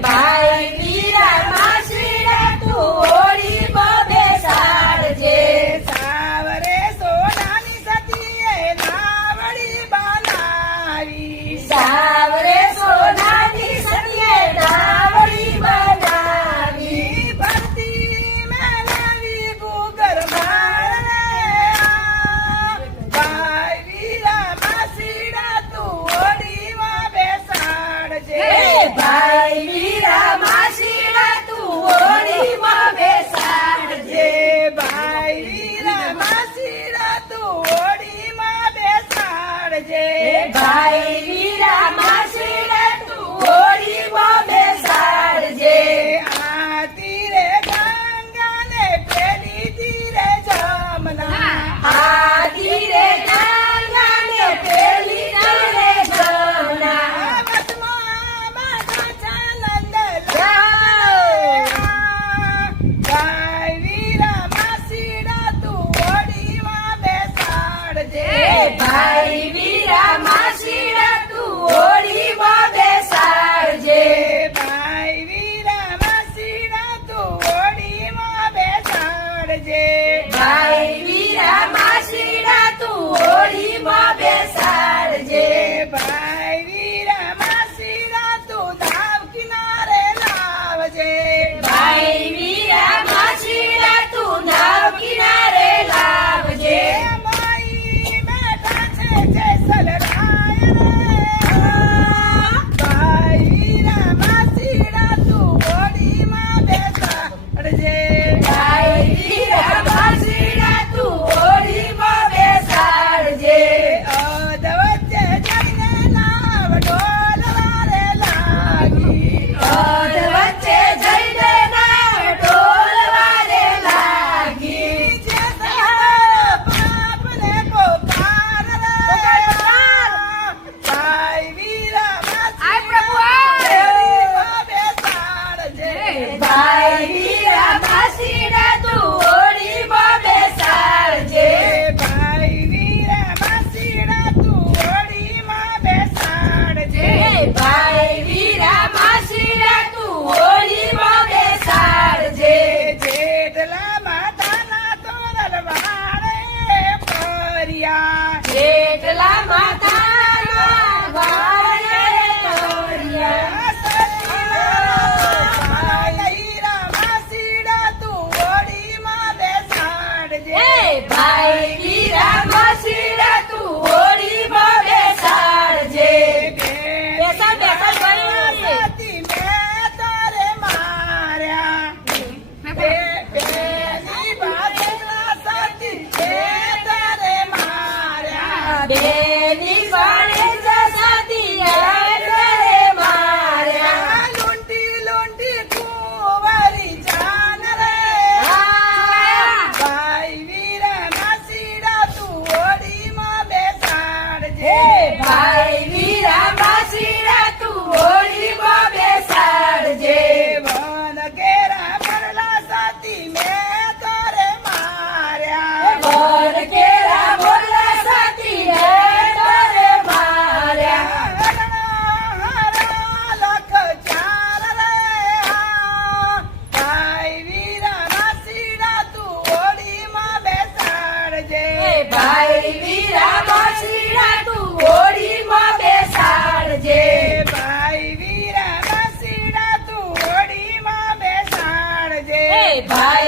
ભાઈ વીરા માસીડા તું હોળીમાં બેસાડજે. સાવરે સોનાની સતીએ નાવડી બનાવી. સાવરે સોનાની સતીએ નાવડી બનાવી. ભરતી મેળવી ભૂગર માળને ભાઈ વીરા માસીડા તું હોળીમાં બેસાડજે. ભાઈ વીરા માસીડા તું હોળીમાં બેસાડજે. ભાઈ વીરા માસીડા તું હોળીમાં બેસાડજે. ભાઈ વીરા માસીડા તું હોળીમાં બેસાડજે. આ તીરે ગંગા ને પેલી તીરે જમના. આ તીરે ગંગા ને પેલી તીરે જમના. વચમાં બધા ચાલંદ ભાઈ વીરા માસીડા તું હોળીમાં બેસાડજે. ભાઈ વીરા માસીડા તું હોળીમાં બેસાડજે. ભાઈ વીરા માસીડા તું હોળીમાં બેસાડજે. ભાઈ વીરા માસીડા તું હોળીમાં બેસાડજે. ભાઈ વીરા માસીડા તું ધાવ કિનારે લાવજે. ભાઈ વીરા માસીડા તું નાવ કિનારે લાવજે. માઈ બેઠા છે જેસલરાય રે. ભાઈ વીરા માસીડા તું હોળીમાં બેસાડજે. ભાઈ વીરા માસીડા તું હોળીમાં બેસાડજે. અધવચ્ચે જઈને નાવ ઢોલવારે લાગી. અધ વચ્ચે જઈને નાવ ઢોલવારે લાગી. જેસલરા બાપને પોકાર રે. ભાઈ વીરા માસીડા બેસાડજે. ભાઈ વીરા માસીડા તું હોળીમાં બેસાડજે. ભાઈ વીરા માસીડા તું હોળીમાં બેસાડજે. ભાઈ વીરા માસીડા તું હોળીમાં બેસાડજે. જેઠલા માતાના તોરણ વાળે ફર્યા. જેટલા માતાના વાળે તોર્યા. ભાઈ વીરા માસીડા તું હોળીમાં બેસાડજે. ભાઈ વીરા માસીડા તું હોળીમાં બેસાડજે. બેસાડ, બેસાડ ભાઈ. સતી મેં તારે માર્યા. બેની બાજુના સતી મેં તારે માર્યા. બેની બાણે જસાતી કરે માર્યા. લૂંટી લૂંટી કુંવરી જાન રે. ભાઈ વીરા માસીડા તું હોળીમાં બેસાડજે. ભાઈ વીરા માસીડા તું હોળીમાં બેસાડજે. વન કેરા પરલા સતી મેં તારે માર્યા. વર કેરા બોલા સાથી કરે માર્યા. લખ ચાર રે. ભાઈ વીરા માસીડા તું હોળીમાં બેસાડજે. ભાઈ વીરા માસીડા તું હોળીમાં બેસાડજે. ભાઈ વીરા માસીડા તું હોળીમાં બેસાડજે. ભાઈ